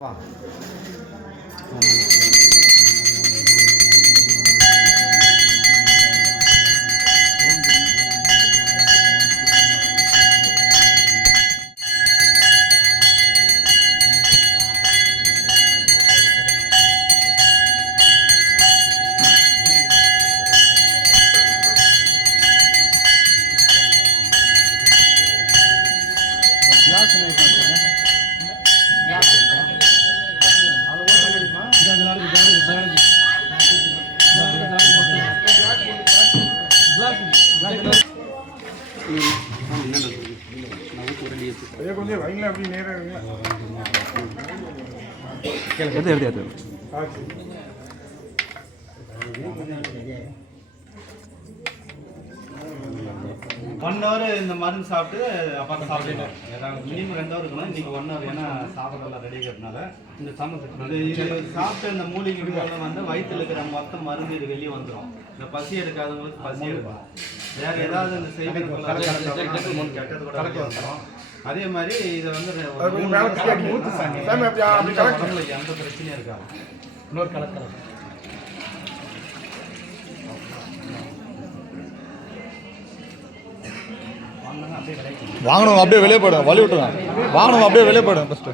வா கொஞ்சம் வைங்களா அப்படி நேரம் எடுத்து 1 hour இந்த மருந்து சாப்பிட்டு அப்புறம் சாப்பிடணும். மினிமம் 2 hour இருக்கணும். இன்னைக்கு 1 hour ஏன்னா சாப்பிடலாம் ரெடி இருக்கிறதுனால இந்த இது சாப்பிட்டு இந்த மூலிகைகள் வந்து வயிற்றுல இருக்கிற மொத்த மருந்து இது வெளியே வந்துடும். இந்த பசி எடுக்காதவங்களுக்கு பசி எடுக்கும். வேற ஏதாவது இந்த செய்தி கெட்டது கூட வந்துடும். அதே மாதிரி இதை வந்து எந்த பிரச்சனையும் இருக்காது. இன்னொரு கலக்கலாம் வாங்கணும் அப்படியே வெளியே போயிடும் வழி விட்டுருவேன் வாங்கணும் அப்படியே வெளியே போயிடும் ஃபஸ்ட்டு